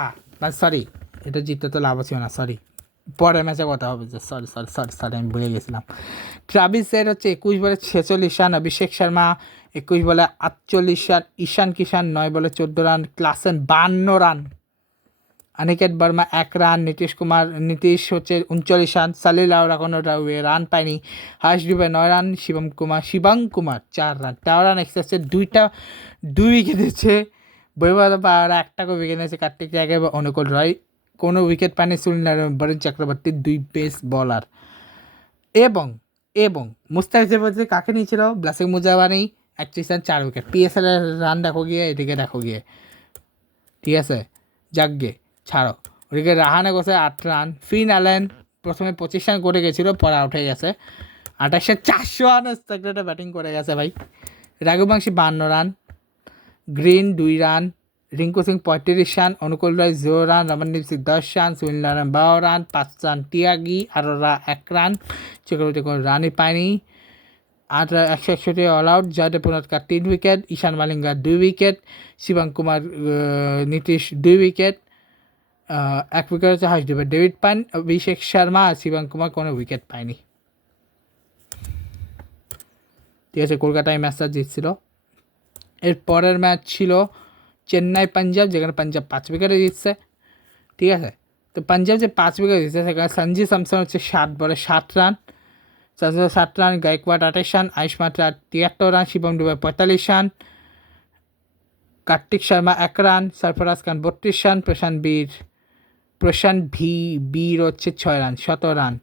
সরি এটা জিততে তো লাভ ছিল না, সরি পরের ম্যাচে কথা হবে, যে সরি আমি ভুলে গেছিলাম। ট্রাভিসের হচ্ছে 21 বলে 46 রান, অভিষেক শর্মা 21 বলে 48 রান, ঈশান কিষান 9 বলে 14 run, Klaasen 52 run, Aniket Verma 1 run, Nitish হচ্ছে 39 রান, সালিল লাউরা কোনো রান পায়নি, Harsh Dubey 9 run, Shivam Kumar 4 run, 13 run extra, 2 wicket দিচ্ছে। বৈভব পাহাড়া 1টা করে উইকেট নিয়েছে, কার্তিক জায়গায় অনুকূল রয় কোনো উইকেট পায়নি, সুনীল নারায়ণ, বরুণ চক্রবর্তী 2 পেস বলার। এবং এবং মুস্তাফিজের মধ্যে কাকে নিয়েছিল? ব্লাসিং মুজাবানি 31 রান 4 উইকেট। পিএসএল এর রান দেখো গিয়ে, এদিকে দেখো গিয়ে, ঠিক আছে, যাকগে ছাড়ো। ওদিকে রাহানে করছে 8 রান। ফিন অ্যালেন প্রথমে 25 রান করে গেছিলো, পরে আউট হয়ে গেছে। 28,400 রান সেক্রেটে ব্যাটিং করে গেছে ভাই। Raghuvanshi 52 run, Green 2 run, Rinku Singh 35 run, Anukul Roy 0 run, Ramandeep Singh 10 run, Sunil Narine 12 run, 5 run Tyagi, Arora 1 run, Chakravarthy কোনো রানই পায়নি। 161 all out. Jaydev Unadkat 3 wicket, Eshan Malinga 2 wicket, Shivam Kumar Nitish 2 wicket, 1 wicket হচ্ছে হার্ষদীপের ডেভিড পান, অভিষেক শর্মা আর শিবম কুমার কোনো উইকেট পায়নি। ঠিক আছে, কলকাতায় ম্যাচটা জিতছিল। এর পরের ম্যাচ ছিল চেন্নাই পাঞ্জাব, যেখানে পাঞ্জাব 5 উইকেটে জিতছে। ঠিক আছে, তো পাঞ্জাব যে 5 উইকেট জিতছে সেখানে সঞ্জু স্যামসন হচ্ছে 7 বলে 7 run, 7 run, Gaikwad 28 run, Ayush মাত্রা 73 রান, শিবম ডুবে 45 রান, কার্তিক শর্মা 1 রান, সরফরাজ খান 32 রান, প্রশান্ত বীর হচ্ছে 6 রান, 17 রান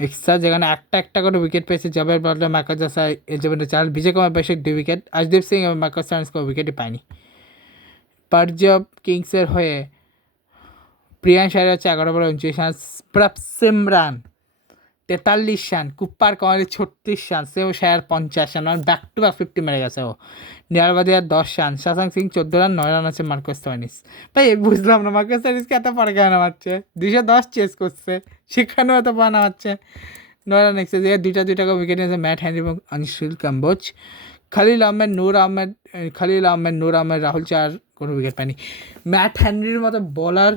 এক্সট্রা, যেখানে একটা করে উইকেট পেয়েছে। জবের বদলে মার্কাস জাসা, এলিজাবেথ চার্লস, বিজয় কুমার বৈশের 2 উইকেট, আশদীপ সিং এবং মার্কাস স্টোনেস কোনো উইকেটই পায়নি। পাঞ্জাব কিংসের হয়ে প্রিয়ান শাহের হচ্ছে 11 বলে 29 রান, প্রভ সিমরান 43 রান, কুপ্পার কমারি 36 রান, সেও শায়ার 50 রান, আর ব্যাক টু ব্যাক 50 মেরে গেছে ও। নিয়ারবাদিয়ার 10 run, Shashank Singh 14 run, 9 run আছে মার্কাস স্টোনিস। ভাই বুঝলাম না মার্কাস স্টোনিসকে এত পরে কেন নামাচ্ছে? 210 চেস করছে, সেখানেও এত পরে নামাচ্ছে। 9 রান এক্সেস, 2টা করে উইকেট নিয়েছে ম্যাট হেনরি এবং অনিশুল কাম্বোজ। খালিল আহমেদ, নূর আহমেদ, রাহুল চার কোনো উইকেট পায়নি। ম্যাট হেনরির মতো বলার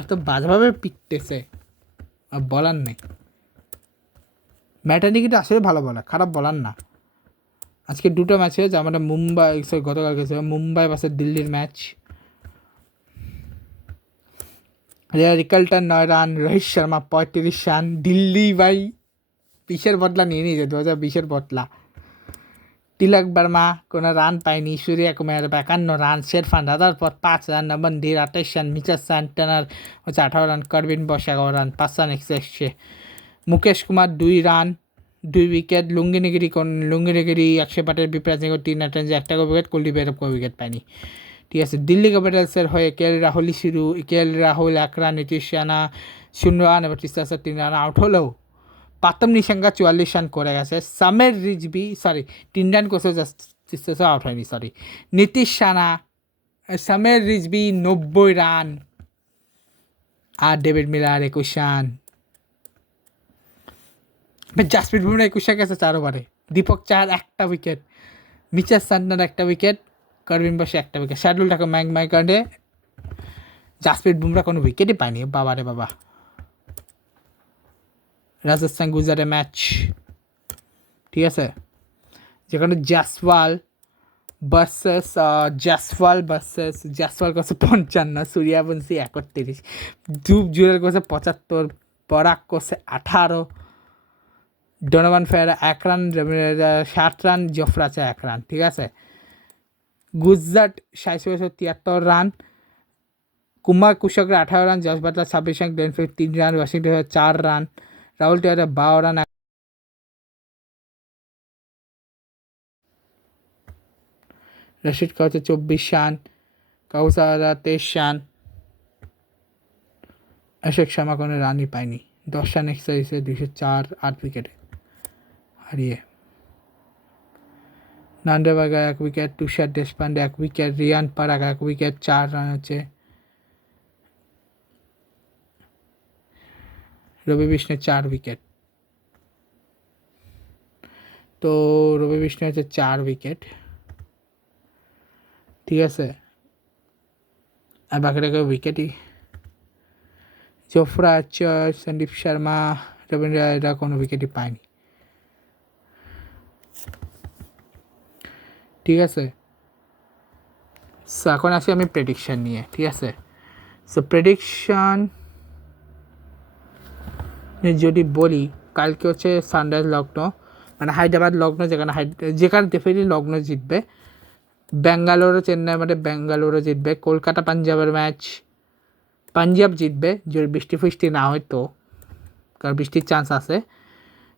এত বাজেভাবে পিটতেছে, আর বলার নেই। ম্যাট হেনরি কিন্তু আসলে ভালো বলার, খারাপ বলার না। আজকে 2টো ম্যাচ হয়েছে আমাদের, গতকালকে ছিল মুম্বাই ভার্সেস দিল্লির match. Rickelton 9 run, Rohit Sharma 35 run. Delhi ভাই 20-এর বদলা নিয়ে নিয়েছে, 2020-এর বদলা। তিলক বর্মা কোনো রান পায়নি, সূর্য কুমার 51 রান, শেরফান রাজার পর 5 রান, নমনদীর 28 রান, মিচেল স্যান্টনার হচ্ছে 18 run, Corbin Bosch 11 run, 5 run এক্সেসে। Mukesh Kumar 2 run, 2 wicket. লুঙ্গিনিগিরি 100 পাটের বিপ্রাজ 3 রান, 1টা উইকেট। কুলদীপ যাদব কোনো উইকেট পায়নি। ঠিক আছে, দিল্লি ক্যাপিটালসের হয়ে KL Rahul 1 run, Nitish Rana 0 run, এবার তিস্তা 3 রান আউট হলেও প্রাতম নিশাঙ্কা 44 রান করে গেছে। সামের রিজবি 3 রান করছে, তিস্তা আউট হয়নি, নীতিশ রানা, সামের রিজবি 90 রান, আর David Miller 21 run. Jasprit Bumrah 21 run গেছে 4 ওভারে। দীপক চার 1টা উইকেট, মিচেল স্যান্টনার 1টা উইকেট, করবিন বসে 1টা উইকেট, শার্দুল ঠাকুর ম্যাকমাইকার্ডে। জাসপ্রীত বুমরা কোনো উইকেটই পায়নি, বাবা রে বাবা। রাজস্থান গুজরাটের ম্যাচ, ঠিক আছে, যেখানে জাসওয়াল করছে 55, সূর্যবংশী 31, ধূপ জুরেল করছে 75, পরাগ করছে 18, ডোনোভান ফেরা 1 রান, 7 রান, জফরা আছে 1 রান। ঠিক আছে, Gujarat 73 run, Kumar Kushagra 18 run, Jos Buttler 26 run, গ্লেনফিল্ড 3 রান, ওয়াশিংটন 4 রান, রাহুল টেয়ারের 12 রান, রশিদ খান হচ্ছে 24 রান, কাউসারা 23 রান, অভিষেক শর্মা কোনো রানই পায়নি। 10 রান এক্সট্রা দিয়েছে 204, 8 উইকেটে হারিয়ে। নান্দেবাগা 1 wicket, Tushar Deshpande 1 wicket, Riyan Parag 1 wicket, 4 run হচ্ছে। রবি বিষ্ণু 4 উইকেট। তো রবি বিষ্ণু হচ্ছে 4 উইকেট, ঠিক আছে, আর বাকিটা উইকেটই। জোফরা হচ্ছে, সন্দীপ শর্মা, রবীন্দ্র এরা কোনো উইকেটই পায়নি। ঠিক আছে, সো এখন আসি আমি প্রেডিকশান নিয়ে। ঠিক আছে, সো প্রেডিকশান যদি বলি, কালকে হচ্ছে সানরাইজ লখনৌ, মানে হায়দ্রাবাদ লখনৌ, যেখানে ডেফিনেটলি লখনৌ জিতবে। ব্যাঙ্গালোরও চেন্নাই মানে ব্যাঙ্গালোরও জিতবে। কলকাতা পাঞ্জাবের ম্যাচ পাঞ্জাব জিতবে, যদি বৃষ্টি ফিষ্টি না হয় তো, কারণ বৃষ্টির চান্স আছে।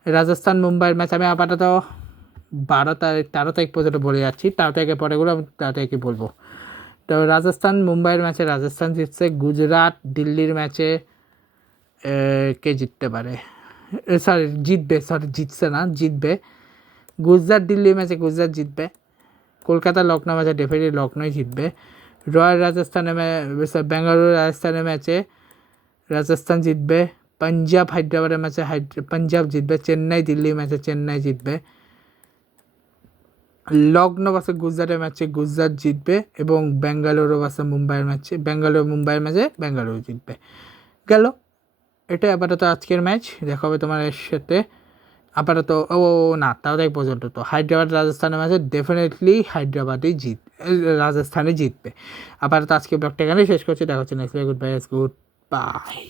রাজস্থান মুম্বাইয়ের ম্যাচ আমি আপাতত 13 তারিখ পর্যন্ত বলে যাচ্ছি, 13 তারিখের পরেগুলো আমি 13 তারিখে বলবো। তো রাজস্থান মুম্বাইয়ের ম্যাচে রাজস্থান জিতছে। গুজরাট দিল্লির ম্যাচে কে জিততে পারে, জিতছে না, জিতবে। গুজরাট দিল্লির ম্যাচে গুজরাট জিতবে। কলকাতা লখনৌ ম্যাচে ডেফিনেটলি লখনৌই জিতবে। রয়্যাল রাজস্থানের বেঙ্গালুরু রাজস্থানের ম্যাচে রাজস্থান জিতবে। পাঞ্জাব হায়দ্রাবাদের ম্যাচে পাঞ্জাব জিতবে। চেন্নাই দিল্লির ম্যাচে চেন্নাই জিতবে। লখনৌ ভার্সে গুজরাটের ম্যাচে গুজরাট জিতবে এবং বেঙ্গালুরু ভার্সে মুম্বাইয়ের ম্যাচে মুম্বাইয়ের ম্যাচে বেঙ্গালুরু জিতবে। গেল, এটাই আপাতত আজকের ম্যাচ। দেখা হবে তোমার সাথে আপাতত। না, তাও এক পর্যন্ত তো হায়দ্রাবাদ রাজস্থানের ম্যাচে ডেফিনেটলি রাজস্থানে জিতবে। আপাতত আজকে ব্লগটা এখানে শেষ করছি। দেখা হচ্ছে নেক্সট গুড বাই।